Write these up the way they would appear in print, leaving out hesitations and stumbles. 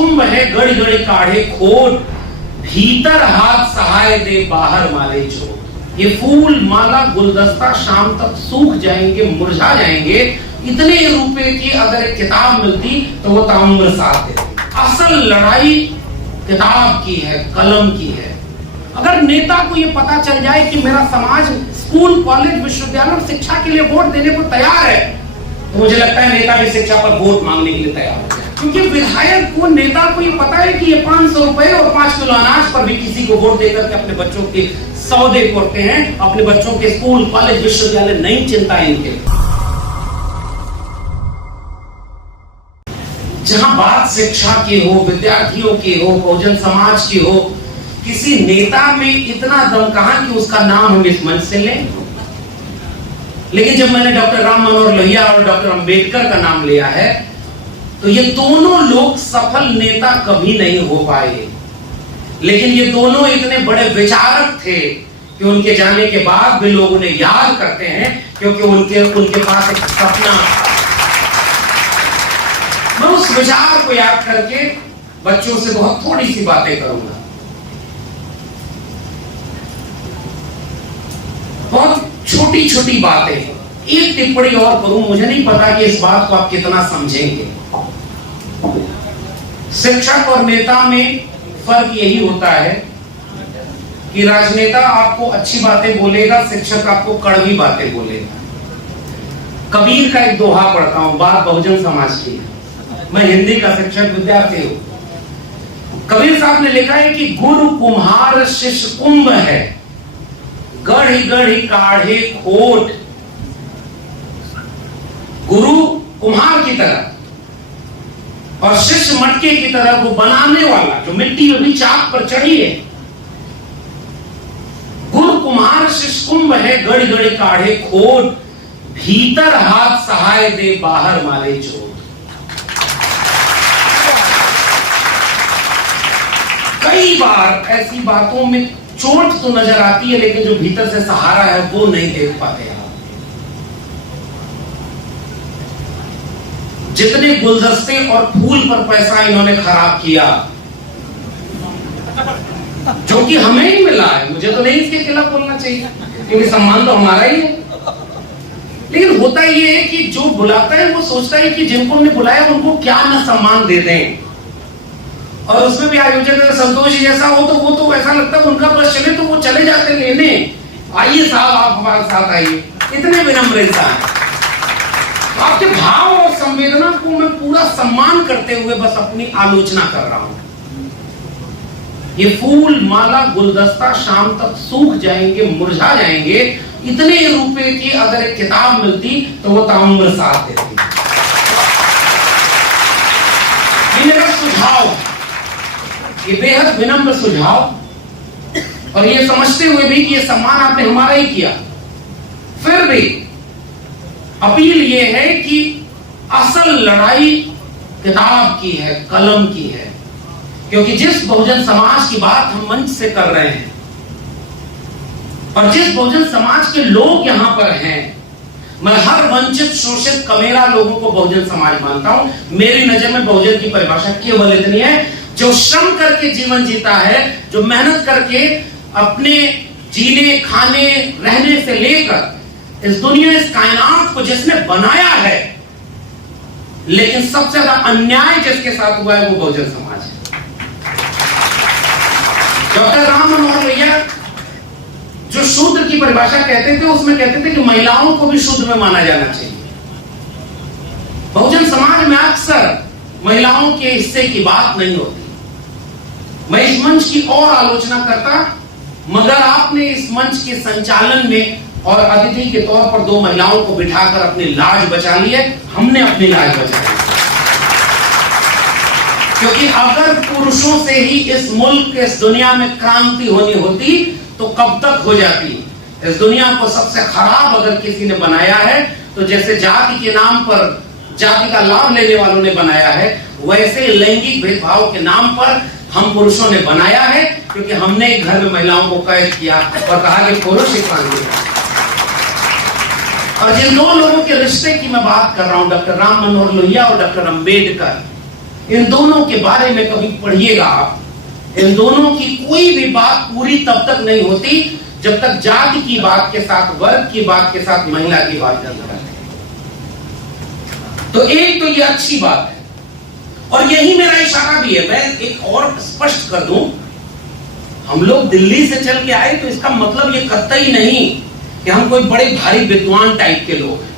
कुंभ है, गड़ी गड़ी काढ़े खोट, भीतर हाथ सहाय दे, बाहर माले चोट। ये फूल माला गुलदस्ता शाम तक सूख जाएंगे, मुरझा जाएंगे। इतने रुपए की अगर एक किताब मिलती तो वो ताउम्र साथ देती। असल लड़ाई किताब की है, कलम की है। अगर नेता को ये पता चल जाए कि मेरा समाज स्कूल, कॉलेज, विश्वविद्यालय और शिक्षा के लिए वोट देने को तैयार है, तो मुझे लगता है नेता भी शिक्षा पर वोट मांगने के लिए तैयार हो जाए। क्योंकि विधायक को, नेता को ये पता है कि ये 500 रुपए और 5 किलो अनाज पर भी किसी को वोट देकर के अपने बच्चों के सौदे करते हैं। अपने बच्चों के स्कूल, कॉलेज, विश्वविद्यालय नहीं चिंता है इनके। जहां बात शिक्षा की हो, विद्यार्थियों की हो, बहुजन समाज की हो, किसी नेता में इतना दम कहां कि उसका नाम हम इस मंच से लें। लेकिन जब मैंने डॉक्टर राम मनोहर लोहिया और डॉक्टर अंबेडकर का नाम लिया है, तो ये दोनों लोग सफल नेता कभी नहीं हो पाए। लेकिन ये दोनों इतने बड़े विचारक थे कि उनके जाने के बाद भी लोग उन्हें याद करते हैं, क्योंकि उनके पास एक सपना। मैं उस विचार को याद करके बच्चों से बहुत थोड़ी सी बातें करूंगा। बहुत छोटी छोटी बातें, एक टिप्पणी और करूं। मुझे नहीं पता कि इस बात को आप कितना समझेंगे। शिक्षक और नेता में फर्क यही होता है कि राजनेता आपको अच्छी बातें बोलेगा, शिक्षक आपको कड़वी बातें बोलेगा। कबीर का एक दोहा पढ़ता हूं, बात बहुजन समाज की है। मैं हिंदी का शिक्षक विद्यार्थी हूं। कबीर साहब ने लिखा है कि गुरु कुम्हार शिष्य कुंभ है, गढ़ी गढ़ी काढ़े खोट। गुरु कुम्हार की तरह और शिष्य मटके की तरह, वो बनाने वाला जो मिट्टी अभी चाक पर चढ़ी है। गुरु कुम्हार शिष्य कुंभ है, गढ़ी गढ़ी काढ़े खोट, भीतर हाथ सहाय दे, बाहर माले चोट। कई बार ऐसी बातों में चोट तो नजर आती है, लेकिन जो भीतर से सहारा है वो नहीं देख पाते आप। जितने गुलदस्ते और फूल पर पैसा इन्होंने खराब किया, जो कि हमें ही मिला है, मुझे तो नहीं इसके खिलाफ बोलना चाहिए क्योंकि सम्मान तो हमारा ही है। लेकिन होता ये है कि जो बुलाता है वो सोचता है कि जिनको हमने बुलाया उनको क्या न सम्मान दे दें। और उसमें भी आयोजक अगर संतोष जैसा हो तो वो तो ऐसा लगता है उनका बस चले तो वो चले जाते लेने, आइए साहब आप हमारे साथ आइए। इतने विनम्र इंसान। आपके भाव और संवेदना को मैं पूरा सम्मान करते हुए बस अपनी आलोचना कर रहा हूं। ये फूल माला गुलदस्ता शाम तक सूख जाएंगे, मुरझा जाएंगे। इतने रुपए की अगर एक किताब मिलती तो वो ताउम्र साथ देती। ये मेरा सुझाव, ये बेहद विनम्र सुझाव, और ये समझते हुए भी कि ये सम्मान आपने हमारा ही किया, फिर भी अपील ये है कि असल लड़ाई किताब की है, कलम की है। क्योंकि जिस बहुजन समाज की बात हम मंच से कर रहे हैं और जिस बहुजन समाज के लोग यहां पर हैं, मैं हर वंचित, शोषित, कमेरा लोगों को बहुजन समाज मानता हूं। मेरी नजर में बहुजन की परिभाषा केवल इतनी है, जो श्रम करके जीवन जीता है, जो मेहनत करके अपने जीने, खाने, रहने से लेकर इस दुनिया, इस कायनात को जिसने बनाया है, लेकिन सबसे ज्यादा अन्याय जिसके साथ हुआ है वो बहुजन समाज है। डॉक्टर राम मनोहर लोहिया जो शूद्र की परिभाषा कहते थे, उसमें कहते थे कि महिलाओं को भी शूद्र में माना जाना चाहिए। बहुजन समाज में अक्सर महिलाओं के हिस्से की बात नहीं होती। मैं इस मंच की और आलोचना करता, मगर आपने इस मंच के संचालन में और अतिथि के तौर पर 2 महिलाओं को बिठाकर अपनी लाज बचा ली है। हमने अपनी लाज बचाई, क्योंकि अगर पुरुषों से ही इस मुल्क, इस दुनिया में क्रांति होनी होती तो कब तक हो जाती। इस दुनिया को सबसे खराब अगर किसी ने बनाया है तो जैसे जाति के नाम पर, जाति का लाभ लेने वालों ने बनाया है, वैसे लैंगिक भेदभाव के नाम पर हम पुरुषों ने बनाया है। क्योंकि हमने घर में महिलाओं को कैद किया और कहा कि पुरुष ही क्रांति। और जिन 2 लोगों के रिश्ते की मैं बात कर रहा हूं, डॉक्टर राम मनोहर लोहिया और डॉक्टर अंबेडकर, इन दोनों के बारे में कभी पढ़िएगा आप। इन दोनों की कोई भी बात पूरी तब तक नहीं होती जब तक जाति की बात के साथ, वर्ग की बात के साथ महिला की बात नहीं करते। तो एक तो ये अच्छी बात है और यही मेरा इशारा भी है। मैं एक और स्पष्ट कर दूं, हम लोग दिल्ली से चल के आए तो इसका मतलब ये कतई नहीं कि हम कोई बड़े भारी विद्वान टाइप के लोग हैं।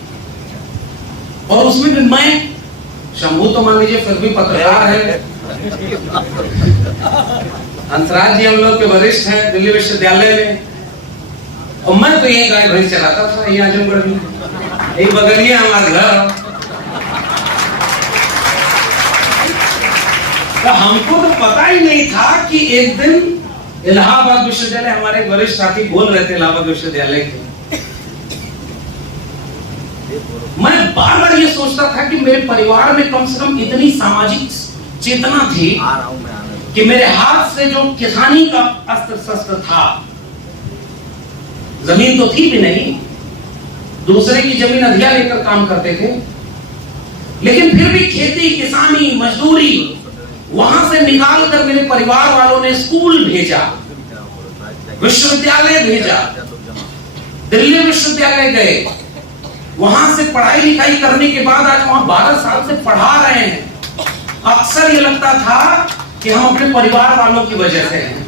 और उसमें भी मैं, शंभू तो मान लीजिए फिर भी पत्रकार है, हंसराज जी हम लोग के वरिष्ठ हैं दिल्ली विश्वविद्यालय में, और मैं तो यही गाय भैंस चलाता था ये आजमगढ़ में, यही बगलिया हमारे घर। तो हमको तो पता ही नहीं था कि एक दिन इलाहाबाद विश्वविद्यालय, हमारे वरिष्ठ साथी बोल रहे थे इलाहाबाद विश्वविद्यालय के, मैं बार बार ये सोचता था कि मेरे परिवार में कम से कम इतनी सामाजिक चेतना थी कि मेरे हाथ से जो किसानी का अस्त्र शस्त्र था, जमीन तो थी भी नहीं, दूसरे की जमीन अधिया लेकर काम करते थे, लेकिन फिर भी खेती, किसानी, मजदूरी वहां से निकाल कर मेरे परिवार वालों ने स्कूल भेजा, विश्वविद्यालय भेजा, दिल्ली विश्वविद्यालय गए, वहां से पढ़ाई लिखाई करने के बाद आज वहां 12 साल से पढ़ा रहे हैं। अक्सर ये लगता था कि हम अपने परिवार वालों की वजह से हैं,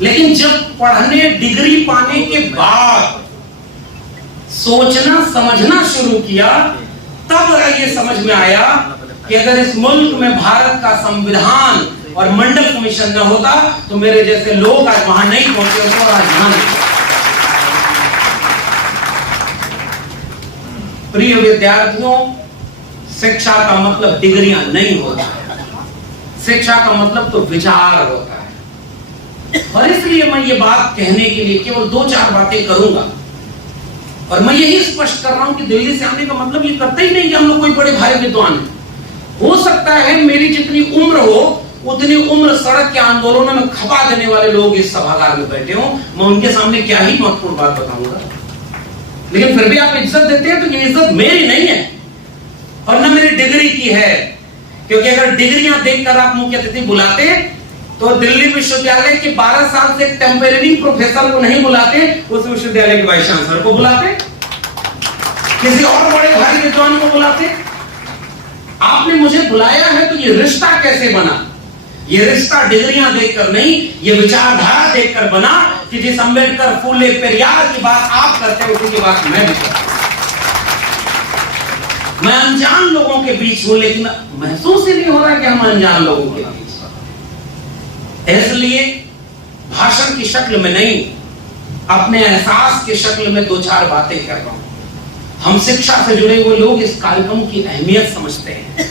लेकिन जब पढ़ने, डिग्री पाने के बाद सोचना समझना शुरू किया, तब ये समझ में आया कि अगर इस मुल्क में भारत का संविधान और मंडल कमीशन न होता तो मेरे जैसे लोग आज वहां नहीं पहुंचे होते और आज यहां नहीं। प्रिय विद्यार्थियों, शिक्षा का मतलब डिग्रियां नहीं होता, शिक्षा का मतलब तो विचार होता है। और इसलिए मैं ये बात कहने के लिए केवल 2-4 बातें करूंगा, और मैं यही स्पष्ट कर रहा हूं कि दिल्ली से आने का मतलब ये करता ही नहीं कि हम लोग कोई बड़े भारी विद्वान हैं। हो सकता है मेरी जितनी उम्र हो उतनी उम्र सड़क के आंदोलनों में खपा देने वाले लोग इस सभागार में बैठे हों, मैं उनके सामने क्या ही महत्वपूर्ण बात बताऊंगा, लेकिन फिर भी आप इज्जत देते हैं तो ये इज्जत मेरी नहीं है और न मेरी डिग्री की है। क्योंकि अगर डिग्रियां देखकर आप मुख्य अतिथि बुलाते तो दिल्ली विश्वविद्यालय के 12 साल से टेम्परेरी प्रोफेसर को नहीं बुलाते, उस विश्वविद्यालय के वाइस चांसलर को बुलाते, किसी और बड़े भारी विद्वान को बुलाते। आपने मुझे बुलाया है तो ये रिश्ता कैसे बना? ये रिश्ता डिग्रियां देखकर नहीं, ये विचारधारा देखकर बना कि जिस अंबेडकर, फूले, पेरियार की बात आप करते हैं उसी की बात मैं भी करता हूं। मैं अनजान लोगों के बीच हूं, लेकिन महसूस ही नहीं हो रहा कि हम अनजान लोगों के बीच। इसलिए भाषण की शक्ल में नहीं, अपने एहसास की शक्ल में 2-4 बातें कर रहा हूं। हम शिक्षा से जुड़े हुए लोग इस कार्यक्रम की अहमियत समझते हैं।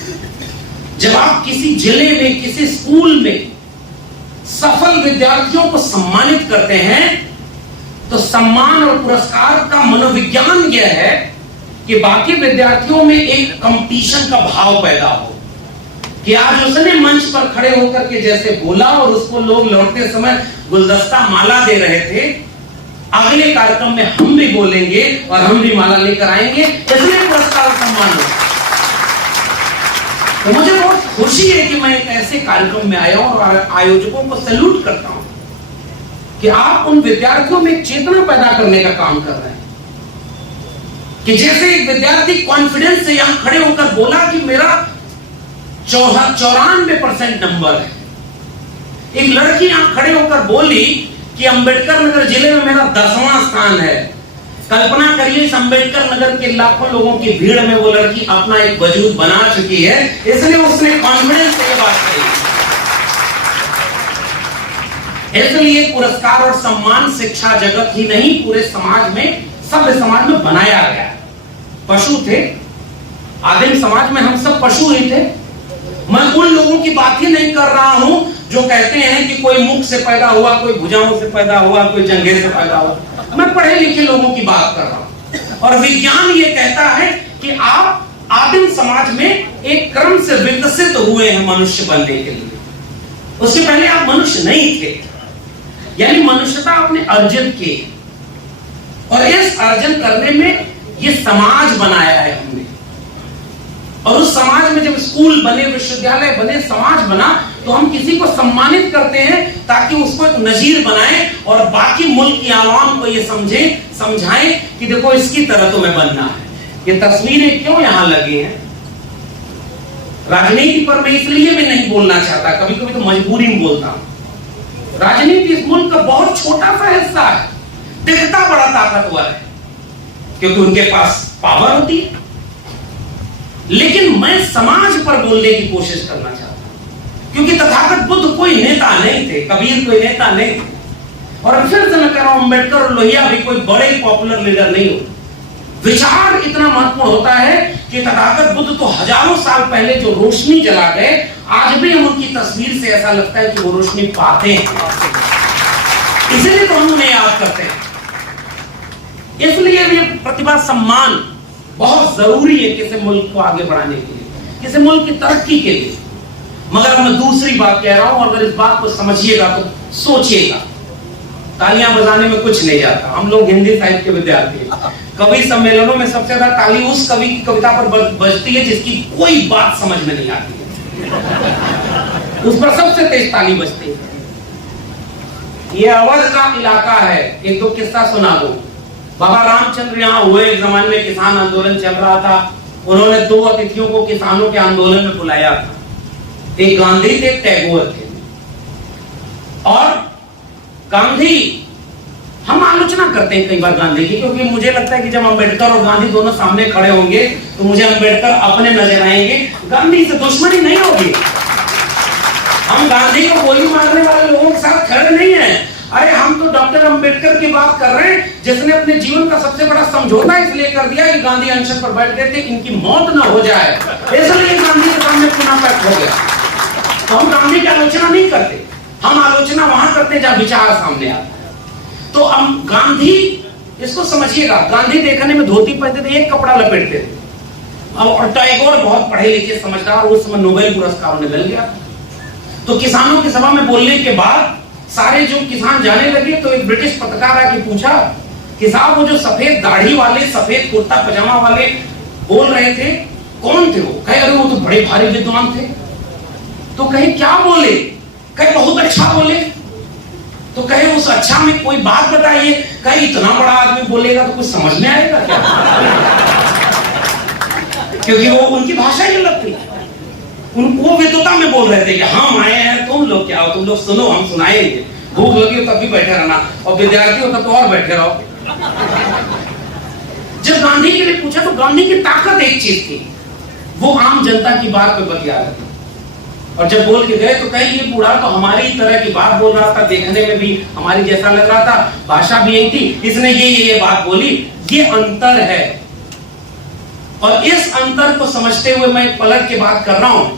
जब आप किसी जिले में, किसी स्कूल में सफल विद्यार्थियों को सम्मानित करते हैं तो सम्मान और पुरस्कार का मनोविज्ञान यह है कि बाकी विद्यार्थियों में एक कंपटीशन का भाव पैदा हो कि आज उसने मंच पर खड़े होकर के जैसे बोला और उसको लोग लौटते समय गुलदस्ता, माला दे रहे थे, अगले कार्यक्रम में हम भी बोलेंगे और हम भी माला लेकर आएंगे, इसलिए पुरस्कार सम्मान हो। तो मुझे बहुत खुशी है कि मैं एक ऐसे कार्यक्रम में आया हूं और आयोजकों को सैल्यूट करता हूं कि आप उन विद्यार्थियों में एक चेतना पैदा करने का काम कर रहे हैं कि जैसे एक विद्यार्थी कॉन्फिडेंस से यहां खड़े होकर बोला कि मेरा 94% नंबर है। एक लड़की यहां खड़े होकर बोली कि अंबेडकर नगर जिले में मेरा 10वां स्थान है। कल्पना करिए इस अंबेडकर नगर के लाखों लोगों की भीड़ में वो लड़की अपना एक वजूद बना चुकी है, इसलिए उसने कॉन्फिडेंस से ये बात कही। इसलिए पुरस्कार और सम्मान शिक्षा जगत ही नहीं, पूरे समाज में, सभ्य समाज में बनाया गया। पशु थे, आदिम समाज में हम सब पशु ही थे। मैं उन लोगों की बात ही नहीं कर रहा हूं जो कहते हैं कि कोई मुख से पैदा हुआ, कोई भुजाओं से पैदा हुआ, कोई जंघे से पैदा हुआ। मैं पढ़े लिखे लोगों की बात कर रहा हूं। और विज्ञान ये कहता है कि आप आदिम समाज में एक क्रम से विकसित हुए हैं मनुष्य बनने के लिए। उससे पहले आप मनुष्य नहीं थे, यानी मनुष्यता आपने अर्जित की, और इस अर्जन करने में ये समाज बनाया है हमने। और उस समाज में जब स्कूल बने, विश्वविद्यालय बने, समाज बना, तो हम किसी को सम्मानित करते हैं ताकि उसको एक नजीर बनाएं और बाकी मुल्क की आवाम को ये समझाएं कि देखो इसकी तरह तुम्हें बनना है। ये तस्वीरें क्यों यहां लगी हैं? राजनीति पर मैं इसलिए भी नहीं बोलना चाहता, कभी कभी तो मजबूरी में बोलता हूं। राजनीति इस मुल्क का बहुत छोटा सा हिस्सा है, दिखता बड़ा ताकतवर है क्योंकि उनके पास पावर होती है, लेकिन मैं समाज पर बोलने की कोशिश करना चाहता हूं क्योंकि तथागत बुद्ध कोई नेता नहीं थे, कबीर कोई नेता नहीं थे, और फिर से मैं कह रहा हूं अम्बेडकर और लोहिया भी कोई बड़े पॉपुलर लीडर नहीं होते। विचार इतना महत्वपूर्ण होता है कि तथागत बुद्ध तो हजारों साल पहले जो रोशनी जला गए, आज भी हम उनकी तस्वीर से ऐसा लगता है कि वो रोशनी पाते हैं, इसलिए तो हम उन्हें याद करते हैं। इसलिए भी प्रतिभा सम्मान बहुत जरूरी है किसी मुल्क को आगे बढ़ाने के लिए, किसी मुल्क की तरक्की के लिए। मगर मैं दूसरी बात कह रहा हूं, अगर इस बात को समझिएगा तो सोचिएगा, तालियां बजाने में कुछ नहीं जाता। हम लोग हिंदी साहित्य के विद्यार्थी हैं, कवि सम्मेलनों में सबसे ज्यादा ताली उस कवि की कविता पर बजती है जिसकी कोई बात समझ में नहीं आती है, उस पर सबसे तेज ताली बजती है। ये अवध का इलाका है, एक दो किस्सा सुना दो। बाबा रामचंद्र यहाँ हुए, एक जमाने में किसान आंदोलन चल रहा था, उन्होंने दो अतिथियों को किसानों के आंदोलन में बुलाया था, एक गांधी थे, एक टैगोर थे। और गांधी, हम आलोचना करते हैं कई बार गांधी की, क्योंकि मुझे लगता है कि जब अम्बेडकर और गांधी दोनों सामने खड़े होंगे तो मुझे अम्बेडकर अपने नजर आएंगे, गांधी से दुश्मनी नहीं होगी। हम गांधी को गोली मारने वाले लोगों के साथ खड़े नहीं हैं। अरे हम तो डॉक्टर अम्बेडकर की बात कर रहे हैं, जिसने अपने जीवन का सबसे बड़ा समझौता इसलिए कर दिया कि गांधी अनशन पर बैठ गए थे, इनकी मौत ना हो जाए, इसलिए गांधी के सामने पुनः पैक हो गया। तो हम गांधी की आलोचना नहीं करते, हम आलोचना वहां करते हैं जहां विचार सामने आता है। तो हम गांधी, इसको समझिएगा, गांधी देखने में धोती पहनते थे, एक कपड़ा लपेटते थे, और टैगोर बहुत पढ़े लिखे समझदार, उस समय नोबेल पुरस्कार उन्हें मिल गया। तो किसानों की सभा में बोलने के बाद सारे जो किसान जाने लगे, तो एक ब्रिटिश पत्रकार आके पूछा कि साहब वो जो सफेद दाढ़ी वाले, सफेद कुर्ता पजामा वाले बोल रहे थे, कौन थे वो? कहे अरे वो तो बड़े भारी विद्वान थे। तो कहे क्या बोले? कहे बहुत अच्छा बोले। तो कहे उस अच्छा में कोई बात बताइए। कहे इतना बड़ा आदमी बोलेगा तो कुछ समझ में आएगा क्या? क्योंकि वो उनकी भाषा ही अलग थी, वो विद्वता में बोल रहे थे कि हम आए हैं, तुम लोग क्या हो, तुम लोग सुनो, हम सुनाएंगे, भूख लगी हो तब भी बैठे रहना, और विद्यार्थी हो तब तो और बैठे रहो। जब गांधी के लिए पूछा तो गांधी की ताकत एक चीज थी, वो आम जनता की बात पे बतिया रहे थे। और जब बोल के गए तो कहीं ये बूढ़ा तो हमारी तरह की बात बोल रहा था, देखने में भी हमारी जैसा लग रहा था, भाषा भी यही थी, इसने ये बात बोली। ये अंतर है, और इस अंतर को समझते हुए मैं पलट के बात कर रहा हूं।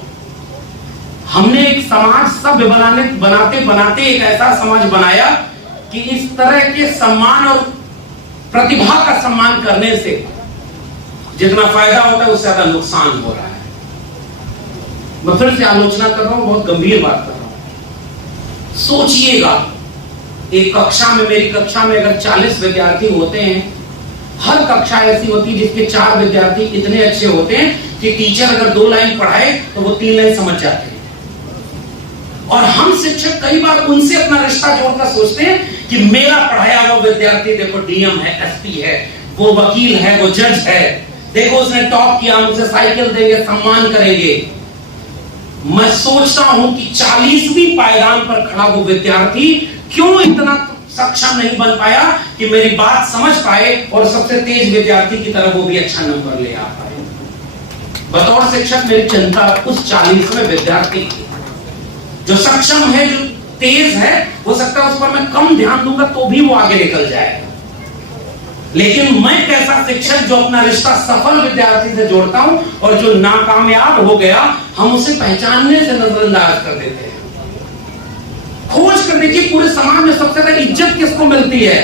हमने एक समाज सभ्य बनाते बनाते एक ऐसा समाज बनाया कि इस तरह के सम्मान और प्रतिभा का सम्मान करने से जितना फायदा होता है उससे ज्यादा नुकसान हो रहा है। मैं फिर से आलोचना कर रहा हूं, बहुत गंभीर बात कर रहा हूं। सोचिएगा, एक कक्षा में, मेरी कक्षा में अगर 40 विद्यार्थी होते हैं, हर कक्षा ऐसी होती है जिसके 4 विद्यार्थी इतने अच्छे होते हैं कि टीचर अगर 2 लाइन पढ़ाए तो वो 3 लाइन समझ जाते हैं। और हम शिक्षक कई बार उनसे अपना रिश्ता जोड़कर सोचते हैं कि मेरा पढ़ाया हुआ विद्यार्थी देखो डीएम है, एसपी है, वो वकील है, वो जज है, देखो उसने टॉप किया, हम उसे साइकिल देंगे, सम्मान करेंगे। मैं सोचता हूं कि 40वीं पायदान पर खड़ा वो विद्यार्थी क्यों इतना सक्षम नहीं बन पाया कि मेरी बात समझ पाए और सबसे तेज विद्यार्थी की तरह वो भी अच्छा नंबर ले आ पाए। बतौर शिक्षक मेरी चिंता उस 40वें विद्यार्थी की, जो सक्षम है, जो तेज है, हो सकता है उस पर मैं कम ध्यान दूंगा तो भी वो आगे निकल जाएगा। लेकिन मैं कैसा शिक्षक जो अपना रिश्ता सफल विद्यार्थी से जोड़ता हूं, और जो नाकामयाब हो गया हम उसे पहचानने से नजरअंदाज कर देते हैं। खोज कर देखिए पूरे समाज में सबसे ज्यादा इज्जत किसको मिलती है?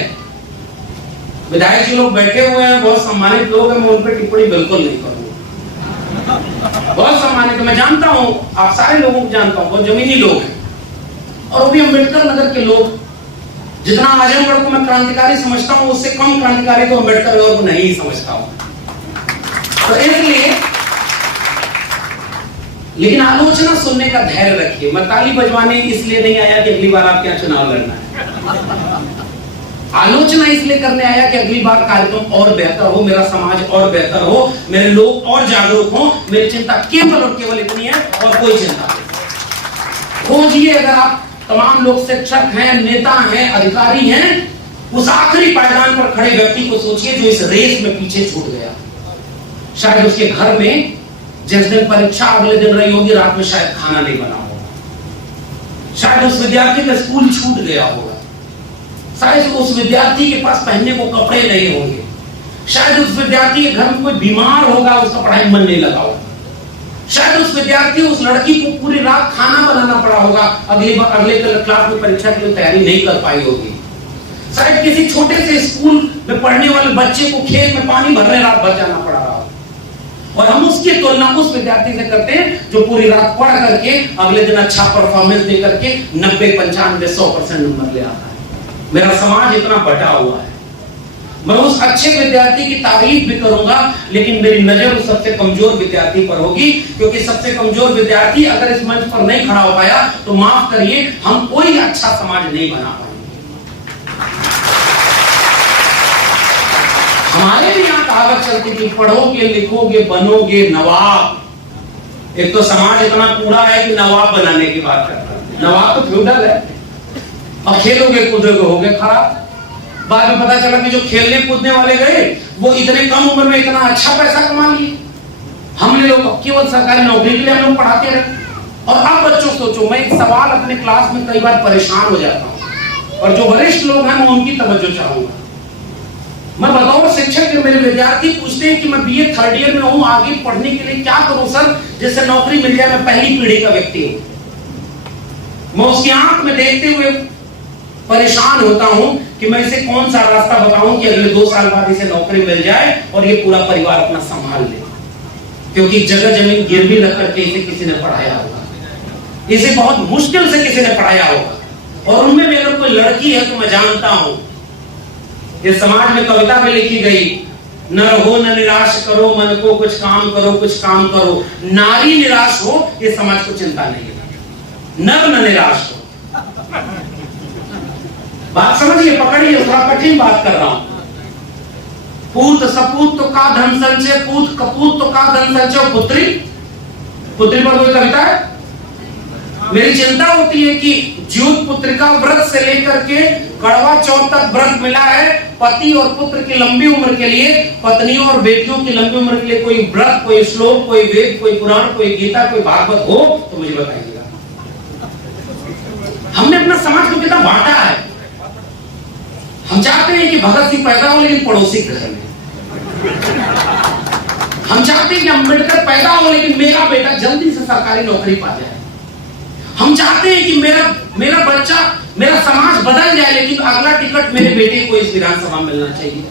विधायक जी लोग बैठे हुए हैं, बहुत सम्मानित लोग हैं, मैं उन पर टिप्पणी बिल्कुल नहीं करूंगा, बहुत सम्मानित, मैं जानता हूं, आप सारे लोगों को जानता हूं, बहुत जमीनी लोग हैं, और वो भी अम्बेडकर नगर के लोग। जितना आजमगढ़ को मैं क्रांतिकारी समझता हूं, उससे कम क्रांतिकारी तो अम्बेडकर नगर को नहीं समझता हूं। तो इसलिए लेकिन आलोचना सुनने का धैर्य रखिए। मैं ताली बजवाने इसलिए नहीं आया कि अगली बार आपके यहाँ चुनाव लड़ना है। आलोचना इसलिए करने आया कि अगली बार कार्यक्रम और बेहतर हो, मेरा समाज और बेहतर हो, मेरे लोग और जागरूक हो। मेरी चिंता केवल और केवल इतनी है और कोई चिंता नहीं। खोजिए, अगर आप तमाम लोग शिक्षक हैं, नेता हैं, अधिकारी हैं, उस आखिरी पायदान पर खड़े व्यक्ति को सोचिए जो इस रेस में पीछे छूट गया। शायद उसके घर में जिस दिन परीक्षा अगले दिन रही होगी, रात में शायद खाना नहीं बना होगा। शायद उस विद्यार्थी का स्कूल छूट गया होगा। शायद उस विद्यार्थी के पास पहनने को कपड़े नहीं होंगे। शायद उस विद्यार्थी के घर में कोई बीमार होगा, उसका पढ़ाई मन नहीं लगा होगा। शायद उस विद्यार्थी, उस लड़की को पूरी रात खाना बनाना पड़ा होगा, अगले क्लास में परीक्षा के लिए तैयारी नहीं कर पाई होगी। शायद किसी छोटे से स्कूल में पढ़ने वाले बच्चे को खेत में पानी भरने रात भर जाना पड़ा रहा। और हम उसकी तुलना उस विद्यार्थी से करते हैं जो पूरी रात पढ़ करके अगले दिन अच्छा परफॉर्मेंस दे करके 90, 95, 100% नंबर ले आता है। मेरा समाज इतना बटा हुआ है। मैं उस अच्छे विद्यार्थी की तारीफ भी करूंगा, लेकिन मेरी नजर उस सबसे कमजोर विद्यार्थी पर होगी, क्योंकि सबसे कमजोर विद्यार्थी अगर इस मंच पर नहीं खड़ा हो पाया तो माफ करिए, हम कोई अच्छा समाज नहीं बना पाएंगे। हमारे भी यहाँ कहावत चलती थी, पढ़ोगे लिखोगे बनोगे नवाब। एक तो समाज इतना कूड़ा है कि नवाब बनाने की बात करता है। नवाब तो फ्यूडल है, और खेलोगे कूदोगे होगे खराब। बाद में पता चला कि जो खेलने कूदने वाले गए वो इतने कम उम्र में इतना अच्छा पैसा कमा लिए। हमने लोग केवल सरकारी नौकरी के लिए हम लोग पढ़ाते रहे। और अब बच्चों सोचो, मैं एक सवाल अपने क्लास में कई बार परेशान हो जाता हूँ, और जो वरिष्ठ लोग हैं मैं उनकी तवज्जो चाहूंगा। मैं बतौर शिक्षक के मेरे विद्यार्थी पूछते हैं कि मैं बीए 3rd ईयर में हूँ, आगे पढ़ने के लिए क्या करूं सर जिससे नौकरी मिल जाए, मैं पहली पीढ़ी का व्यक्ति हूं। मैं उसकी आंख में देखते हुए परेशान होता हूं कि मैं इसे कौन सा रास्ता बताऊं कि अगले 2 साल बाद इसे नौकरी मिल जाए और ये पूरा परिवार अपना संभाल ले। क्योंकि जगह जमीन गिरवी रख करके इसे किसी ने पढ़ाया होगा, इसे बहुत मुश्किल से किसी ने पढ़ाया होगा। और उनमें भी अगर कोई लड़की है तो मैं जानता हूं, इस समाज में कविता में लिखी गई, न रहो न निराश करो मन को, कुछ काम करो कुछ काम करो। नारी निराश हो ये समाज को चिंता नहीं है, नर न निराश हो। बात समझिए, पकड़िए, थोड़ा कठिन बात कर रहा हूं। पूत सपूत तो का धन संचय, पूत कपूत तो का धन संचय। पुत्री पुत्री पर कोई कविता है? मेरी चिंता होती है कि ज्योत पुत्रिका व्रत से लेकर के कड़वा चौथ तक व्रत मिला है। पति और पुत्र की लंबी उम्र के लिए, पत्नियों और बेटियों की लंबी उम्र के लिए कोई व्रत, कोई श्लोक, कोई वेद, कोई पुराण, कोई गीता, कोई भागवत हो तो मुझे बताइएगा। हमने अपना समाज को कितना बांटा है। हम चाहते हैं कि भगत सिंह पैदा हो लेकिन पड़ोसी घर में। हम चाहते हैं कि अम्बेडकर पैदा हो लेकिन मेरा बेटा जल्दी से सरकारी नौकरी पा जाए। हम चाहते हैं कि मेरा बच्चा, मेरा समाज बदल जाए, लेकिन अगला टिकट मेरे बेटे को इस विधानसभा में मिलना चाहिए।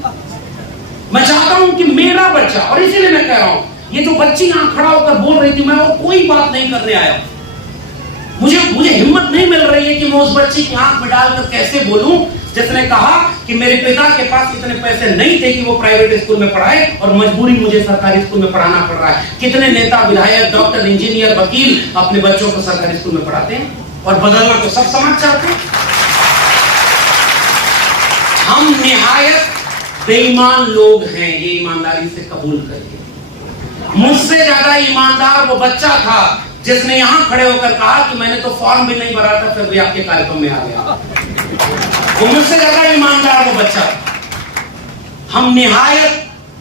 मैं चाहता हूं कि मेरा बच्चा, और इसीलिए मैं कह रहा हूं, ये जो बच्ची यहां खड़ा होकर बोल रही थी, मैं और कोई बात नहीं करने आया। मुझे हिम्मत नहीं मिल रही है कि मैं उस बच्ची की आंख में डालकर कैसे बोलूं जिसने कहा कि मेरे पिता के पास इतने पैसे नहीं थे कि वो प्राइवेट स्कूल में पढ़ाए और मजबूरी मुझे सरकारी स्कूल में पढ़ाना पड़ रहा है। कितने नेता, विधायक, डॉक्टर, इंजीनियर, वकील अपने बच्चों को सरकारी स्कूल में पढ़ाते हैं और बदलना तो सब समाज चाहते हैं। हम निहायत बेईमान लोग हैं, ये ईमानदारी से कबूल करिए। मुझसे ज्यादा ईमानदार वो बच्चा था जिसने यहां खड़े होकर कहा कि मैंने तो फॉर्म भी नहीं भरा था फिर भी आपके कार्यक्रम में आ गया। वो मुझसे ज्यादा ईमानदार वो बच्चा। हम निहायत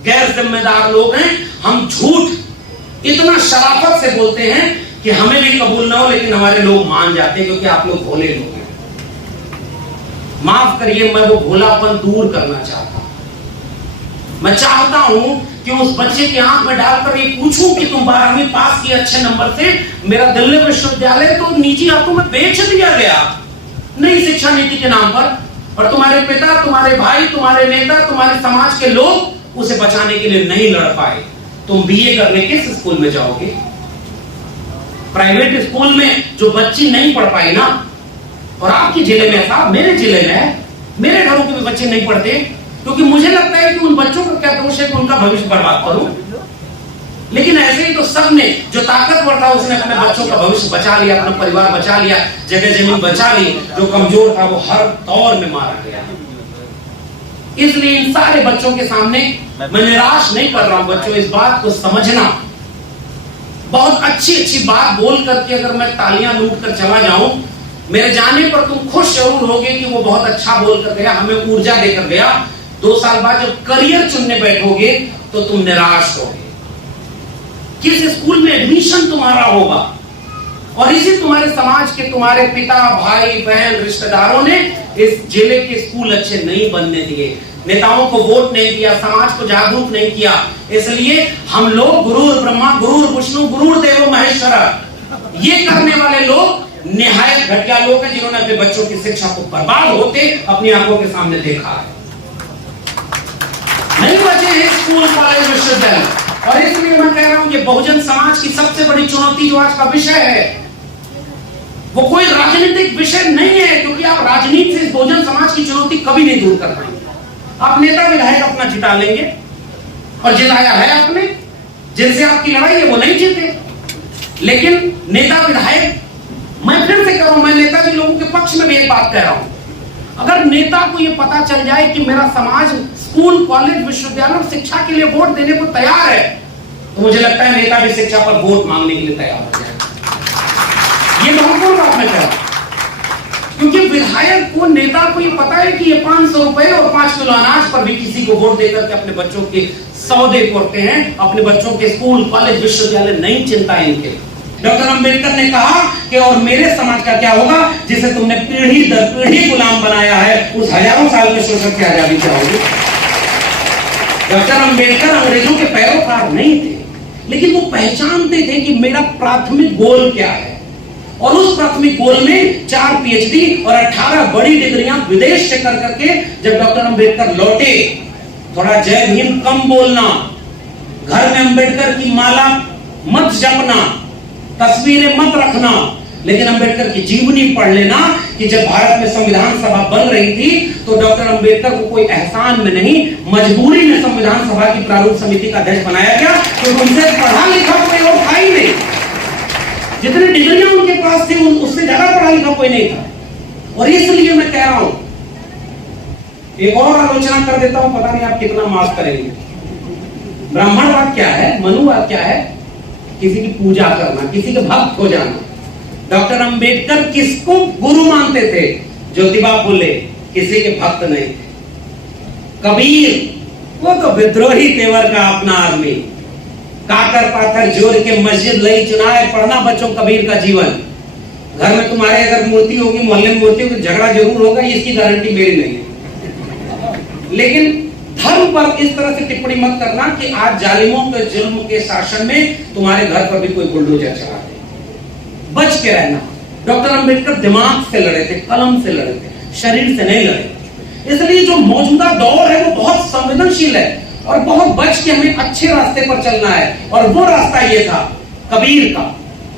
गैर जिम्मेदार लोग हैं। हम झूठ इतना शराफत से बोलते हैं कि हमें भी कबूल ना हो, लेकिन हमारे लोग मान जाते हैं क्योंकि आप लोग भोले लोग हैं। माफ करिए, मैं वो भोलापन दूर करना चाहता हूं। मैं चाहता हूं कि उस बच्चे की आंख में डालकर ये पूछूं कि तुम 12वीं पास किए अच्छे नंबर से, मेरा दिल्ली विश्वविद्यालय तो निजी हाथों में बेच दिया गया नई शिक्षा नीति के नाम पर, और तुम्हारे पिता, तुम्हारे भाई, तुम्हारे नेता, तुम्हारे समाज के लोग उसे बचाने के लिए नहीं लड़ पाए। तुम बीए करने किस स्कूल में जाओगे? प्राइवेट स्कूल में जो बच्ची नहीं पढ़ पाई ना, और आपके जिले में ऐसा, मेरे जिले में, मेरे घरों के भी बच्चे नहीं पढ़ते, क्योंकि मुझे लगता है कि उन बच्चों का क्या दोष है कि उनका भविष्य बर्बाद करूं। लेकिन ऐसे ही तो सब ने, जो ताकतवर था उसने अपने बच्चों का भविष्य बचा लिया, अपना परिवार बचा लिया, जगह जमीन बचा ली। जो कमजोर था वो हर दौर में मारा गया। इसलिए इन सारे बच्चों के सामने मैं निराश नहीं कर रहा हूं। बच्चों, इस बात को समझना, बहुत अच्छी अच्छी बात बोल करके अगर मैं तालियां लूट कर चला जाऊं, मेरे जाने पर तुम खुश जरूर होगे कि वो बहुत अच्छा बोल कर गया, हमें ऊर्जा देकर गया। 2 साल बाद जब करियर चुनने बैठोगे तो तुम निराश होगे। किस स्कूल में एडमिशन तुम्हारा होगा, और इसी तुम्हारे समाज के, तुम्हारे पिता, भाई, बहन, रिश्तेदारों ने इस जिले के स्कूल अच्छे नहीं बनने दिए, नेताओं को वोट नहीं दिया, समाज को जागरूक नहीं किया। इसलिए हम लोग गुरुर ब्रह्मा, गुरुर विष्णु, गुरुर देवो महेश्वर, ये करने वाले लोग निहायत घटिया लोग हैं, जिन्होंने अपने बच्चों की शिक्षा को बर्बाद होते अपनी आंखों के सामने देखा है। नहीं बचे हैं स्कूल, कॉलेज, विश्वविद्यालय। और इसलिए मैं कह रहा हूं, ये बहुजन समाज की सबसे बड़ी चुनौती जो आज का विषय है, वो कोई राजनीतिक विषय नहीं है, क्योंकि आप राजनीति से बहुजन समाज की चुनौती कभी नहीं दूर कर पाएंगे। आप नेता विधायक अपना जिता लेंगे, और जिताया है आपने, जिनसे आपकी लड़ाई है वो नहीं जीते। लेकिन नेता विधायक, मैं फिर से कह रहा हूं, मैं नेताजी लोगों के पक्ष में भी एक बात कह रहा हूं, अगर नेता को यह पता चल जाए कि मेरा समाज स्कूल, कॉलेज, विश्वविद्यालय और शिक्षा के लिए वोट देने को तैयार है, तो मुझे लगता है नेता भी शिक्षा पर वोट मांगने के लिए तैयार हो जाए। ये महत्वपूर्ण बात मैं कह रहा हूं, क्योंकि विधायक को, नेता को ये पता है कि ये 500 रुपए और 5 किलो अनाज पर भी किसी को वोट देकर के अपने बच्चों के सौदे करते हैं, अपने बच्चों के स्कूल, कॉलेज, विश्वविद्यालय नहीं चिंता है इनके। डॉक्टर अंबेडकर ने कहा कि और मेरे समाज का क्या होगा, जिसे तुमने पीढ़ी दर पीढ़ी गुलाम बनाया है, उस हजारों साल के शोषण की आजादी क्या होगी। डॉक्टर अंबेडकर अंग्रेजों के पैरोकार नहीं थे, लेकिन वो पहचानते थे कि मेरा प्राथमिक गोल क्या है, और उस प्राथमिक गोल में 4 PhD और 18 बड़ी डिग्रियां विदेश से कर करके जब डॉक्टर अंबेडकर लौटे, थोड़ा जय भीम कम बोलना, घर में अंबेडकर की माला मत जपना, तस्वीरें मत रखना, लेकिन अंबेडकर की जीवनी पढ़ लेना कि जब भारत में संविधान सभा बन रही थी तो डॉक्टर अंबेडकर को कोई एहसान में नहीं, मजबूरी में संविधान सभा की प्रारूप समिति का अध्यक्ष बनाया गया। तो उनसे पढ़ा लिखा कोई और था ही नहीं, जितनी डिग्रियां उनके पास थी उससे ज्यादा पढ़ा लिखा कोई नहीं था। और इसलिए मैं कह रहा हूं, एक और आलोचना कर देता हूं, पता नहीं आप कितना माफ करेंगे। ब्राह्मणवाद क्या है, मनुवाद क्या है? किसी की पूजा करना, किसी के भक्त हो जाना। डॉक्टर अंबेडकर किसको गुरु मानते थे? ज्योतिबा फुले किसी के भक्त नहीं थे। कबीर वो तो विद्रोही तेवर का अपना आदमी, काकर पाथर जोड़ के मस्जिद लई चुनाए, पढ़ना बच्चों कबीर का जीवन। घर में तुम्हारे अगर मूर्ति होगी, मोहल्ले में मूर्ति होगी, झगड़ा जरूर होगा, इसकी गारंटी मेरी नहीं है। लेकिन धर्म पर इस तरह से टिप्पणी मत करना कि आज जालिमों के जुल्म के शासन में तुम्हारे घर पर भी कोई बुलडोजर चला दे। बच के रहना। डॉक्टर अंबेडकर दिमाग से लड़े थे, कलम से लड़े थे, शरीर से नहीं लड़े। इसलिए जो मौजूदा दौर है वो बहुत संवेदनशील है और बहुत बच के हमें अच्छे रास्ते पर चलना है। और वो रास्ता ये था कबीर का,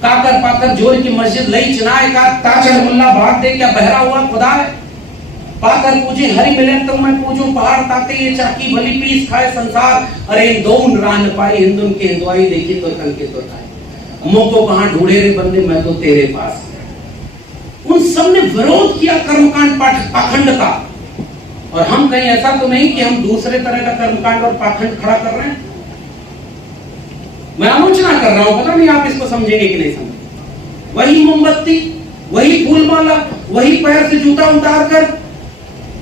काकर पाकर जोड़ की मस्जिद लई चुनाए का, ताजर मुल्ला बात दे क्या बहरा हुआ खुदा है, पाकर पूजे हरि मिले तो मैं पूजू पहाड़ ताते ये चाकी भली पीस खाए संसार, अरे दौन रान पाए हिंदुन के हिंदुआई देखी तो तन के तो खाए, मुंह को कहां ढूंढे रे बंदे मैं तो तेरे पास। उन सब ने विरोध किया कर्मकांड पाखंड का। और हम कहीं ऐसा तो नहीं कि हम दूसरे तरह का कर्मकांड और पाखंड खड़ा कर रहे हैं। मैं आलोचना कर रहा हूं, पता नहीं आप इसको समझेंगे कि नहीं समझेंगे। वही मोमबत्ती, वही फूलमाला, वही पैर से जूता उतार कर,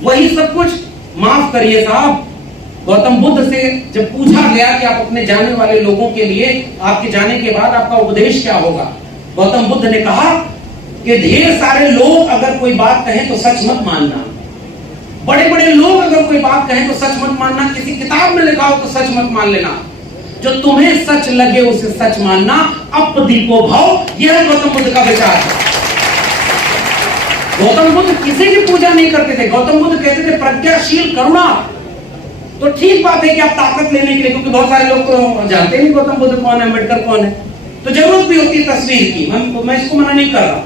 वही सब कुछ। माफ करिए साहब, गौतम बुद्ध से जब पूछा गया कि आप अपने जाने वाले लोगों के लिए आपके जाने के बाद आपका उपदेश क्या होगा, गौतम बुद्ध ने कहा कि ढेर सारे लोग अगर कोई बात कहें तो सच मत मानना, बड़े बड़े लोग अगर कोई बात कहें तो सच मत मानना, किसी किताब में लिखा हो तो सच मत मान लेना, जो तुम्हें सच लगे उसे सच मानना, अपदीपो भाव। यह गौतम बुद्ध का विचार है। गौतम बुद्ध किसी की पूजा नहीं करते थे। गौतम बुद्ध कहते थे प्रज्ञाशील करुणा। तो ठीक बात है कि आप ताकत लेने के लिए, क्योंकि बहुत सारे लोग तो जानते नहीं गौतम बुद्ध कौन है, अम्बेडकर कौन है, तो जरूरत भी होती है तस्वीर की। मैं इसको मना नहीं कर रहा,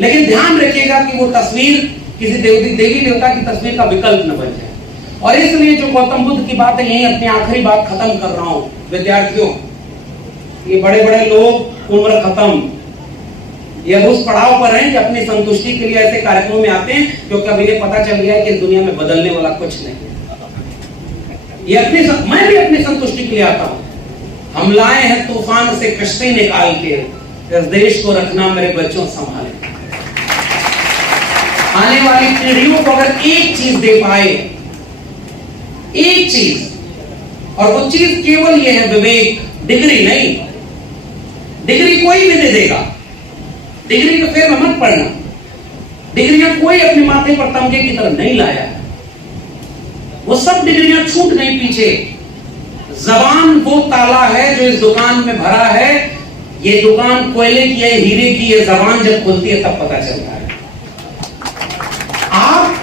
लेकिन ध्यान रखिएगा कि वो तस्वीर किसी देवी देवता की तस्वीर का विकल्प न बन जाए। और इसलिए जो गौतम बुद्ध की बात है, यही अपनी आखिरी बात खत्म कर रहा हूं विद्यार्थियों। ये बड़े बड़े लोग उम्र खत्म, ये उस पड़ाव पर हैं कि अपनी संतुष्टि के लिए ऐसे कार्यक्रमों में आते हैं क्योंकि अभी इन्हें पता चल गया है कि इस दुनिया में बदलने वाला कुछ नहीं है। मैं भी अपनी संतुष्टि के लिए आता हूं। हम लाए हैं तूफान से कश्ती निकाल के, इस देश को रखना मेरे बच्चों संभाले। आने वाली पीढ़ियों को अगर एक चीज दे पाए, एक चीज, और वो चीज केवल ये है विवेक, डिग्री नहीं। डिग्री कोई भी दे देगा, डिग्री के फेर में मत पढ़ना। डिग्रियां कोई अपने माथे पर तमगे की तरह नहीं लाया, वो सब डिग्रियां छूट गई पीछे। जबान वो ताला है जो इस दुकान में भरा है। ये दुकान कोयले की है, हीरे की है। जबान जब खुलती है तब पता चलता है। आप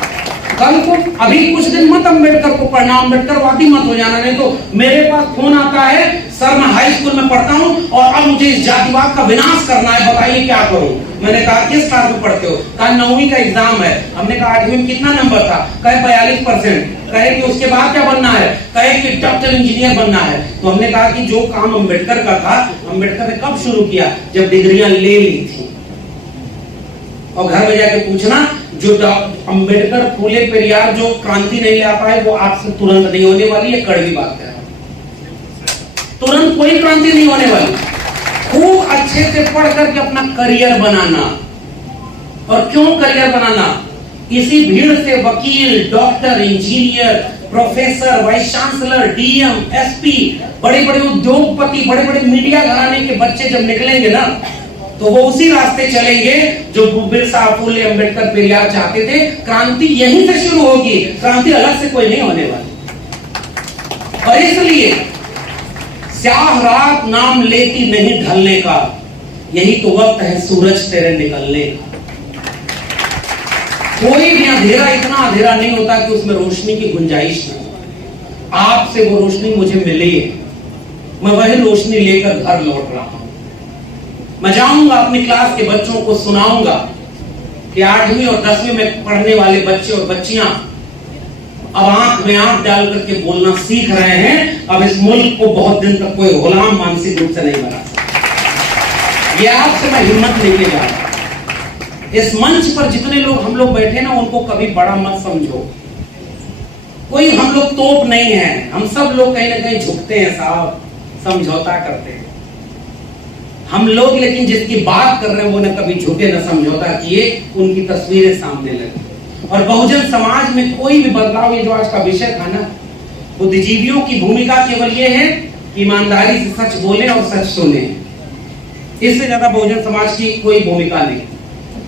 कल को अभी कुछ दिन मत अम्बेडकर को पढ़ना, अम्बेडकर वादी मत हो जाना, नहीं तो मेरे पास फोन आता है, सर मैं हाई स्कूल में पढ़ता हूं और अब मुझे इस जातिवाद का विनाश करना है, बताइए क्या करूं। मैंने कहा किस क्लास में पढ़ते हो? कहा 9वीं का एग्जाम है। हमने कहा 8वीं में कितना नंबर था? कहे 42%। कहे कि उसके बाद क्या बनना है? कहे कि डॉक्टर इंजीनियर बनना है। तो हमने कहा कि जो काम अम्बेडकर का था, अम्बेडकर ने कब शुरू किया? जब डिग्रियां ले ली थी। और घर में जाके पूछना, जो अम्बेडकर, फूले पेरियार जो क्रांति नहीं ला पाए, वो आपसे तुरंत नहीं होने वाली। ये कड़वी बात है, तुरंत कोई क्रांति नहीं होने वाली। खूब अच्छे से पढ़ करके अपना करियर बनाना। और क्यों करियर बनाना? इसी भीड़ से वकील, doctor, engineer, professor, vice chancellor, DM, SP, बड़े बड़े उद्योगपति, बड़े बड़े मीडिया घराने के बच्चे जब निकलेंगे ना, तो वो उसी रास्ते चलेंगे जो बिरसा, फूले, अम्बेडकर, पेरियार चाहते थे। क्रांति यहीं से शुरू होगी, क्रांति अलग से कोई नहीं होने वाली। और इसलिए स्याह रात नाम लेती नहीं ढलने का, यही तो वक्त है सूरज तेरे निकलने का। कोई भी अंधेरा इतना अंधेरा नहीं होता कि उसमें रोशनी की गुंजाइश नहीं। आपसे वो रोशनी मुझे मिली है, मैं वही रोशनी लेकर घर लौट रहा हूं। मैं जाऊंगा अपनी क्लास के बच्चों को सुनाऊंगा कि 8वीं और 10वीं में पढ़ने वाले बच्चे और बच्चियां अब आंख में आंख डाल करके बोलना सीख रहे हैं। अब इस मुल्क को बहुत दिन तक कोई गुलाम मानसिक रूप से नहीं बना सकता। ये आपसे मैं हिम्मत लेके जा रहा हूं। इस मंच पर जितने लोग हम लोग बैठे ना, उनको कभी बड़ा मत समझो। कोई हम लोग तोप नहीं है, हम सब लोग कहीं ना कहीं झुकते हैं साहब, समझौता करते हैं हम लोग। लेकिन जिसकी बात कर रहे हैं वो न कभी झुके न समझौता किए, उनकी तस्वीरें सामने लगी। और बहुजन समाज में कोई भी बदलाव, ये जो आज का विषय था ना, बुद्धिजीवियों की भूमिका केवल ये है कि ईमानदारी से सच बोले और सच सुने। इससे ज्यादा बहुजन समाज की कोई भूमिका नहीं।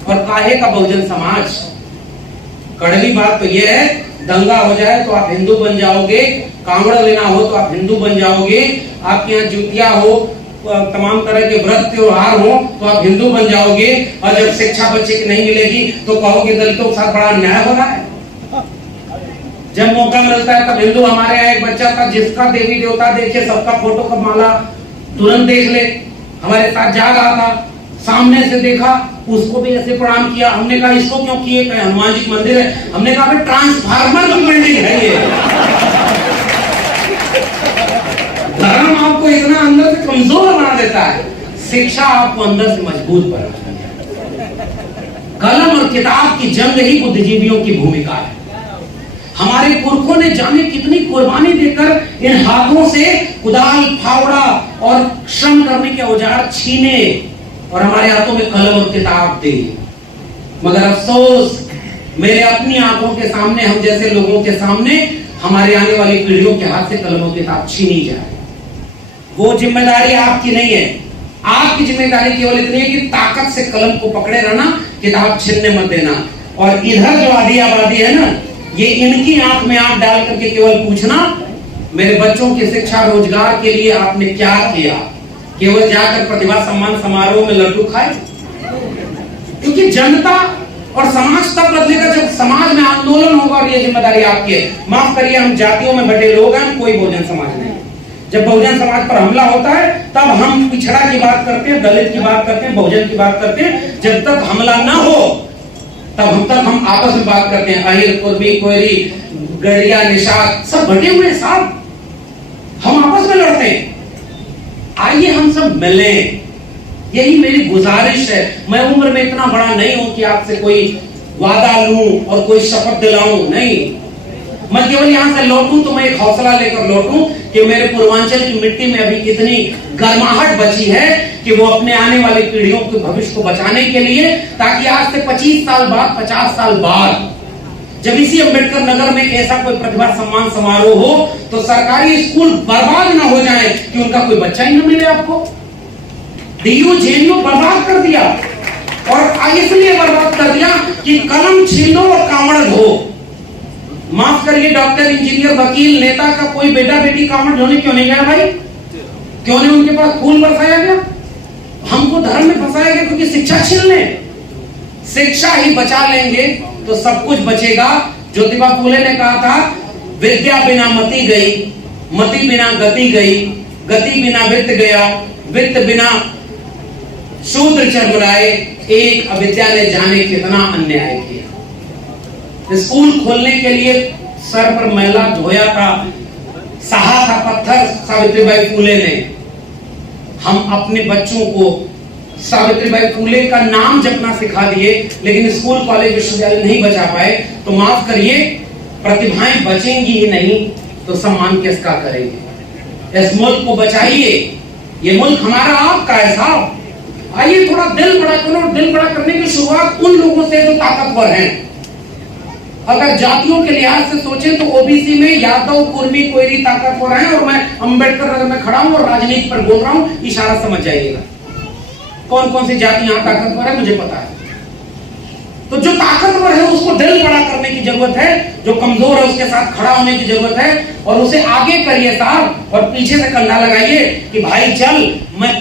और काहे का बहुजन समाज? कड़वी बात तो ये है, दंगा हो जाए तो आप हिंदू बन जाओगे, कांवड़ लेना हो तो आप हिंदू बन जाओगे, आपके यहाँ जुतिया हो, तमाम तरह के व्रत त्योहार हो तो आप हिंदू बन जाओगे, और जब शिक्षा बच्चे की नहीं मिलेगी तो कहोगे दलितों के साथ बड़ा अन्याय हो रहा है। जब मौका मिलता है तब हिंदू, हमारे यहाँ एक बच्चा था जिसका देवी देवता देखिए सबका फोटो का माला तुरंत देख ले, हमारे साथ जा रहा था, सामने से देखा, उसको भी ऐसे प्रणाम किया। हमने कहा इसको क्यों किए? कहे हनुमान जी मंदिर है। हमने कहा ट्रांसफार्मर की बिल्डिंग है ये। धर्म आपको इतना अंदर से कमजोर बना देता है, शिक्षा आपको अंदर से मजबूत बनाती है। कलम और किताब की जंग ही बुद्धिजीवियों की भूमिका है। हमारे पुरखों ने जाने कितनी कुर्बानी देकर इन हाथों से कुदाल, फावड़ा और श्रम करने के औजार छीने और हमारे हाथों में कलम और किताब दी। मगर अफसोस, मेरे अपनी आंखों के सामने, हम जैसे लोगों के सामने, हमारे आने वाली पीढ़ियों के हाथ से कलम और किताब छीनी जाए। वो जिम्मेदारी आपकी नहीं है। आपकी जिम्मेदारी केवल इतनी है कि ताकत से कलम को पकड़े रहना, किताब छीनने मत देना। और इधर जो आधी आबादी है ना, ये इनकी आंख में आंख डाल करके केवल पूछना, मेरे बच्चों की शिक्षा रोजगार के लिए आपने क्या किया? केवल जाकर प्रतिभा सम्मान समारोह में लड्डू खाए? क्योंकि जनता और समाज तब बदलेगा जब समाज में आंदोलन होगा, और ये जिम्मेदारी आपकी है। माफ करिए, हम जातियों में बटे लोग हैं, कोई बहुजन समाज नहीं। जब बहुजन समाज पर हमला होता है तब हम पिछड़ा की बात करते हैं, दलित की बात करते हैं, बहुजन की बात करते हैं। जब तक हमला ना हो तब हम आपस में बात करते हैं। अहिर, कुर्मी, कोयरी, गड़िया, निषाद सब बटे हुए साहब, हम आपस में लड़ते हैं। आइए हम सब मिलें, यही मेरी गुजारिश है। मैं उम्र में इतना बड़ा नहीं हूं कि आपसे कोई वादा लूं और कोई शपथ दिलाऊं, नहीं। मैं केवल यहां से लौटूं तो मैं एक हौसला लेकर लौटूं कि मेरे पूर्वांचल की मिट्टी में अभी कितनी गर्माहट बची है कि वो अपने आने वाली पीढ़ियों के भविष्य को बचाने के लिए, ताकि आज से 25 साल बाद, 50 साल बाद जब इसी अम्बेडकर नगर में ऐसा कोई प्रतिभा सम्मान समारोह हो तो सरकारी स्कूल बर्बाद ना हो जाए कि उनका कोई बच्चा ही ना मिले आपको। डीयू जेएनयू बर्बाद कर दिया, और इसलिए बर्बाद कर दिया कि कलम छीनो और कांवड़ धो। माफ करिए, डॉक्टर, इंजीनियर, वकील, नेता का कोई बेटा बेटी कांवड़ धोने क्यों नहीं गया भाई? क्यों नहीं उनके पास खून बरसाया गया? हमको धर्म में फंसाया गया क्योंकि शिक्षा छीन ले। शिक्षा ही बचा लेंगे तो सब कुछ बचेगा। ज्योतिबा फूले ने कहा था, विद्या बिना मति गई, मति बिना गति गई, गति बिना वित्त गया, वित्त बिना शूद्र चरमराए, एक अविद्या ने जाने कितना अन्याय किया। स्कूल खोलने के लिए सर पर मैला धोया था, सहा था पत्थर सावित्रीबाई फूले ने। हम अपने बच्चों को सावित्रीबाई फूले का नाम जपना सिखा दिए, लेकिन स्कूल, कॉलेज, विश्वविद्यालय नहीं बचा पाए। तो माफ करिए, प्रतिभाएं बचेंगी ही नहीं तो सम्मान किसका करेंगे? इस मुल्क को बचाइए, ये मुल्क हमारा, आपका है साहब। आइए थोड़ा दिल बड़ा करो। दिल बड़ा करने की शुरुआत उन लोगों से जो ताकतवर हैं। अगर जातियों के लिहाज से सोचें तो ओबीसी में यादव, कुर्मी, कोयरी ताकतवर हैं, और मैं अम्बेडकर नगर में खड़ा हूं और राजनीति पर बोल रहा हूं। इशारा समझ जाइएगा कौन कौन सी जाति यहां ताकतवर है, मुझे पता है। तो जो ताकतवर है उसको दिल बड़ा करने की जरूरत है, जो कमजोर है उसके साथ खड़ा होने की जरूरत है, और उसे आगे करिए साहब, और पीछे से कंधा लगाइए कि भाई चल, मैं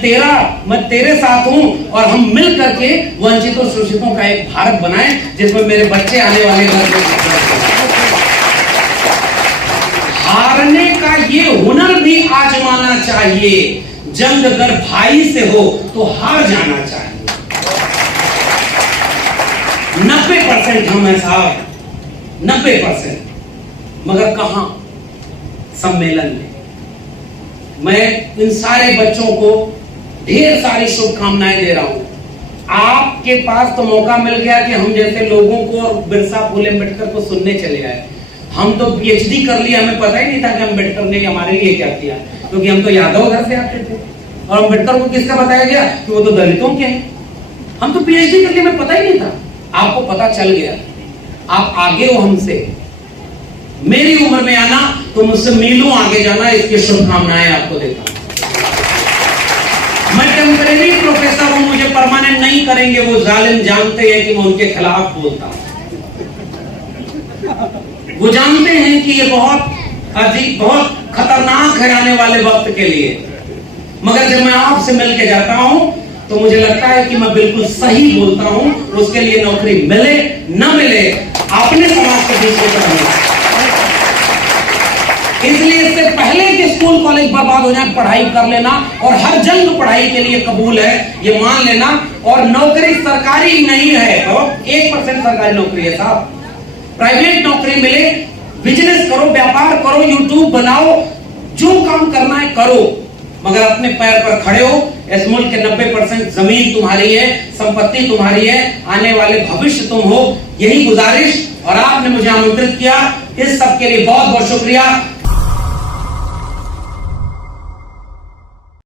तेरे साथ हूं, और हम मिल करके वंचितों शोषितों का एक भारत बनाएं जिसमें मेरे बच्चे आने वाले हारने का ये हुनर भी आजमाना चाहिए। जंग अगर भाई से हो तो हार जाना चाहिए। 90% हम हैं साहब, 90%। मगर कहां? सम्मेलन में। मैं इन सारे बच्चों को ढेर सारी शुभकामनाएं दे रहा हूं। आपके पास तो मौका मिल गया कि हम जैसे लोगों को और बिरसा फूले अम्बेडकर को सुनने चले आए। हम तो पीएचडी कर लिया, हमें पता ही नहीं था कि अम्बेडकर ने हमारे लिए क्या किया, क्योंकि हम तो यादव घर से आते थे। और अम्बेडकर को किसका बताया गया कि वो तो दलितों के हैं। हम तो पीएचडी कर लिए, हमें पता ही नहीं था। आपको पता चल गया, आप आगे हो हमसे। मेरी उम्र में आना तो मुझसे मीलों आगे जाना, इसकी शुभकामनाएं आपको देता हूं। मैं टेम्परेरी प्रोफेसर हूं, मुझे परमानेंट नहीं करेंगे। वो जालिम जानते हैं कि मैं उनके खिलाफ बोलता हूं। वो जानते हैं कि ये बहुत अजीब, बहुत खतरनाक है आने वाले वक्त के लिए। मगर जब मैं आपसे मिलके जाता हूं तो मुझे लगता है कि मैं बिल्कुल सही बोलता हूं। उसके लिए नौकरी मिले न मिले, अपने समाज के बीच में करना। इसलिए इससे पहले कि स्कूल कॉलेज बर्बाद हो जाए, पढ़ाई कर लेना, और हर जंग पढ़ाई के लिए कबूल है, ये मान लेना। और नौकरी सरकारी नहीं है, तो 1% सरकारी नौकरी है साहब। प्राइवेट नौकरी मिले, बिजनेस करो, व्यापार करो, यूट्यूब बनाओ, जो काम करना है करो, मगर अपने पैर पर खड़े हो। इस मुल्क के 90% जमीन तुम्हारी है, संपत्ति तुम्हारी है, आने वाले भविष्य तुम हो। यही गुजारिश, और आपने मुझे आमंत्रित किया, इस सब के लिए बहुत बहुत शुक्रिया।